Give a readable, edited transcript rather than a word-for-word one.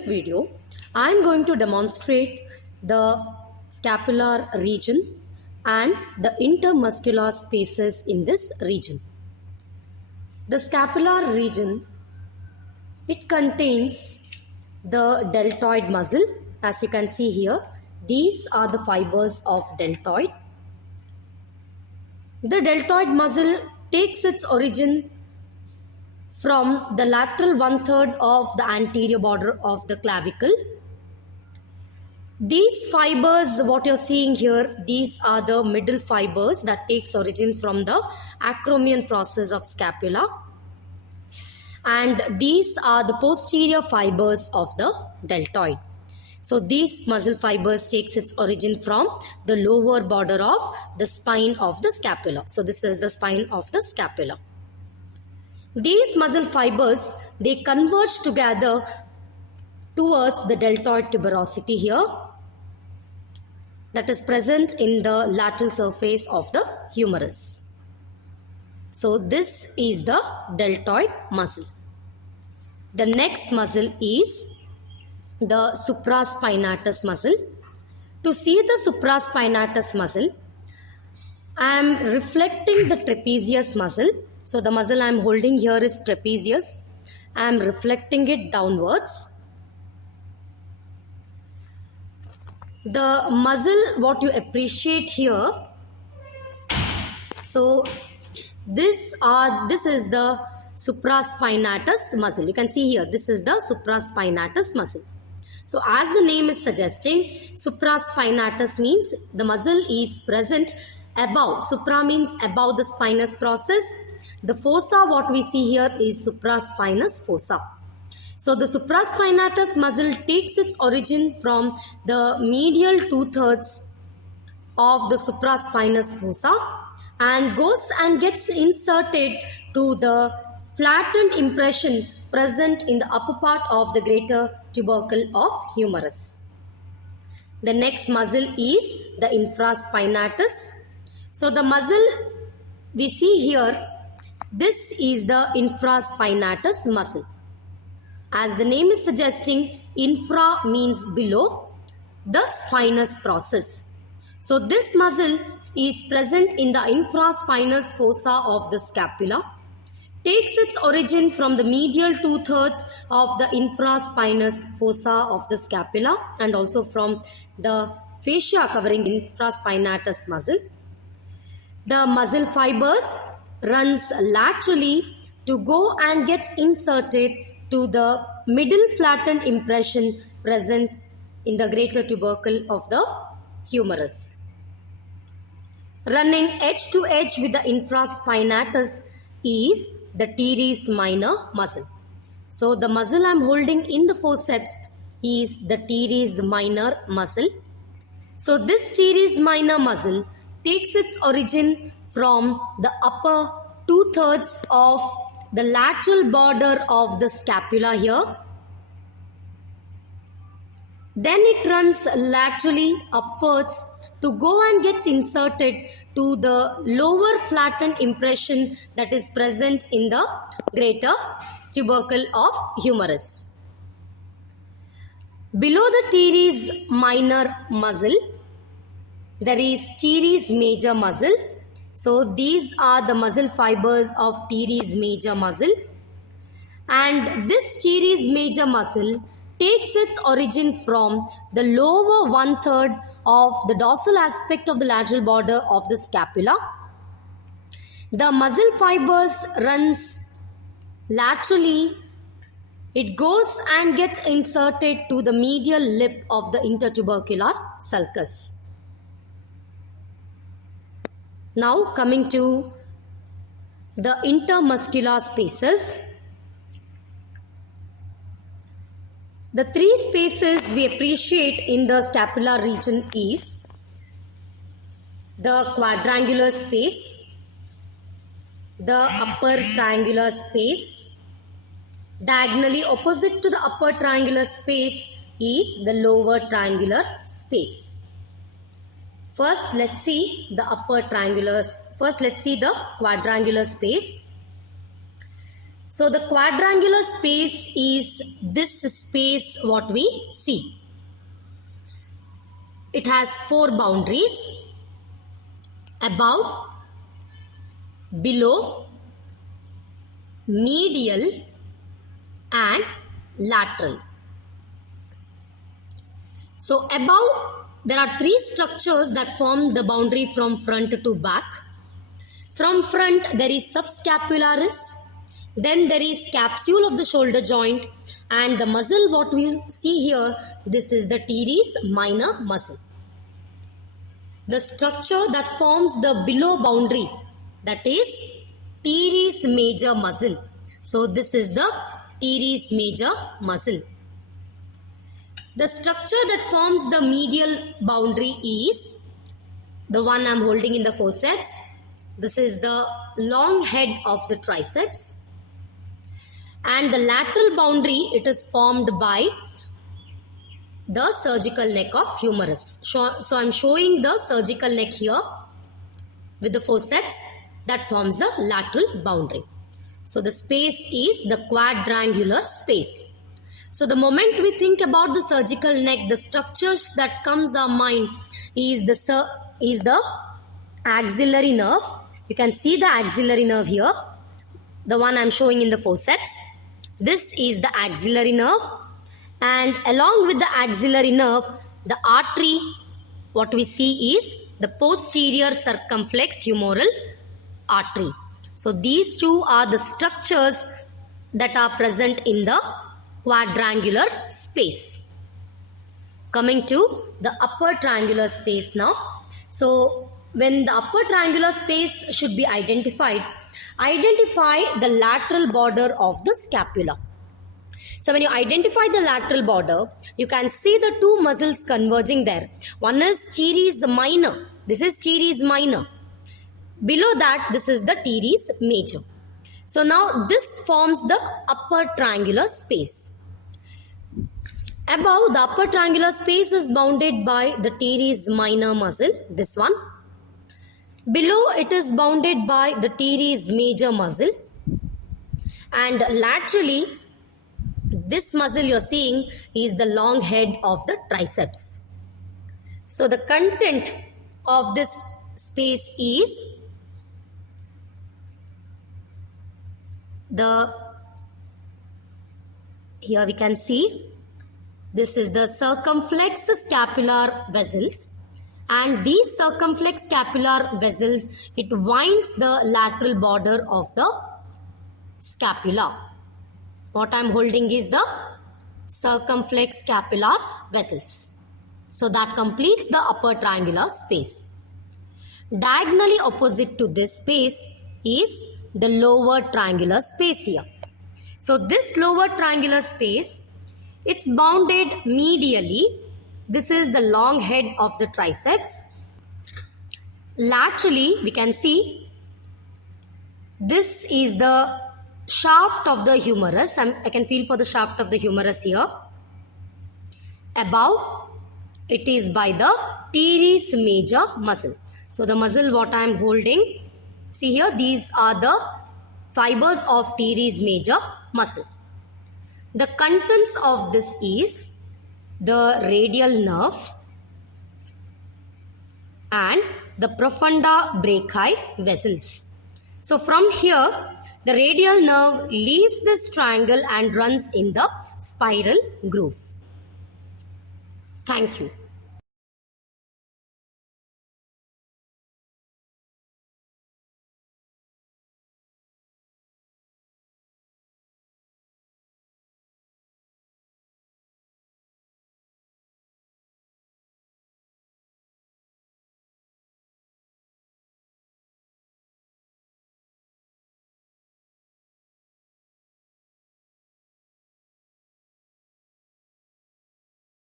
this video, I am going to demonstrate the scapular region and the intermuscular spaces in this region. The scapular region, it contains the deltoid muscle. As you can see here, these are the fibers of deltoid. The deltoid muscle takes its origin from the lateral 1/3 of the anterior border of the clavicle. These fibers, what you're seeing here, these are the middle fibers that takes origin from the acromion process of scapula. And these are the posterior fibers of the deltoid. So these muscle fibers takes its origin from the lower border of the spine of the scapula. So this is the spine of the scapula. These muscle fibers, they converge together towards the deltoid tuberosity here, that is present in the lateral surface of the humerus. So this is the deltoid muscle. The next muscle is the supraspinatus muscle. To see the supraspinatus muscle, I am reflecting the trapezius muscle. So the muscle I am holding here is trapezius. I am reflecting it downwards. The muscle, what you appreciate here, so this is the supraspinatus muscle. You can see here, this is the supraspinatus muscle. So as the name is suggesting, supraspinatus means the muscle is present above. Supra means above the spinous process. The fossa, what we see here, is supraspinous fossa. So the supraspinatus muscle takes its origin from the medial 2/3 of the supraspinous fossa and goes and gets inserted to the flattened impression present in the upper part of the greater tubercle of humerus. The next muscle is the infraspinatus. So the muscle we see here, this is the infraspinatus muscle. As the name is suggesting, infra means below the spinous process. So this muscle is present in the infraspinous fossa of the scapula, takes its origin from the medial 2/3 of the infraspinous fossa of the scapula and also from the fascia covering infraspinatus muscle. The muscle fibers runs laterally to go and gets inserted to the middle flattened impression present in the greater tubercle of the humerus. Running edge to edge with the infraspinatus is the teres minor muscle. So the muscle I am holding in the forceps is the teres minor muscle. So this teres minor muscle takes its origin from the upper 2/3 of the lateral border of the scapula here. Then it runs laterally upwards to go and gets inserted to the lower flattened impression that is present in the greater tubercle of humerus. Below the teres minor muscle, there is teres major muscle. So these are the muscle fibers of teres major muscle, and this teres major muscle takes its origin from the lower 1/3 of the dorsal aspect of the lateral border of the scapula. The muscle fibers runs laterally. It goes and gets inserted to the medial lip of the intertubercular sulcus. Now coming to the intermuscular spaces. The three spaces we appreciate in the scapular region is the quadrangular space, the upper triangular space. Diagonally opposite to the upper triangular space is the lower triangular space. First, let's see the quadrangular space. So the quadrangular space is this space what we see. It has 4 boundaries: above, below, medial and lateral. So above, there are 3 structures that form the boundary from front to back. From front there is subscapularis, then there is capsule of the shoulder joint, and the muscle what we see here, this is the teres minor muscle. The structure that forms the below boundary, that is teres major muscle. So this is the teres major muscle. The structure that forms the medial boundary is the one I am holding in the forceps. This is the long head of the triceps. And the lateral boundary, it is formed by the surgical neck of humerus. So I am showing the surgical neck here with the forceps that forms the lateral boundary. So the space is the quadrangular space. So the moment we think about the surgical neck, the structures that comes our mind is the axillary nerve. You can see the axillary nerve here, the one I am showing in the forceps. This is the axillary nerve, and along with the axillary nerve, the artery what we see is the posterior circumflex humeral artery. So these two are the structures that are present in the quadrangular space. Coming to the upper triangular space now. So when the upper triangular space should be identified, identify the lateral border of the scapula. So when you identify the lateral border, you can see the 2 muscles converging there. One is teres minor. This is teres minor. Below that, this is the teres major. So now this forms the upper triangular space. Above, the upper triangular space is bounded by the teres minor muscle, this one. Below, it is bounded by the teres major muscle. And laterally, this muscle you are seeing is the long head of the triceps. So the content of this space is here we can see this is the circumflex scapular vessels, and these circumflex scapular vessels, it winds the lateral border of the scapula. What I am holding is the circumflex scapular vessels. So that completes the upper triangular space. Diagonally opposite to this space is the lower triangular space here. So this lower triangular space, it's bounded medially. This is the long head of the triceps. Laterally, we can see this is the shaft of the humerus. I can feel for the shaft of the humerus here. Above, it is by the teres major muscle. So the muscle what I am holding, see here, these are the fibers of teres major muscle. The contents of this is the radial nerve and the profunda brachii vessels. So from here, the radial nerve leaves this triangle and runs in the spiral groove. Thank you.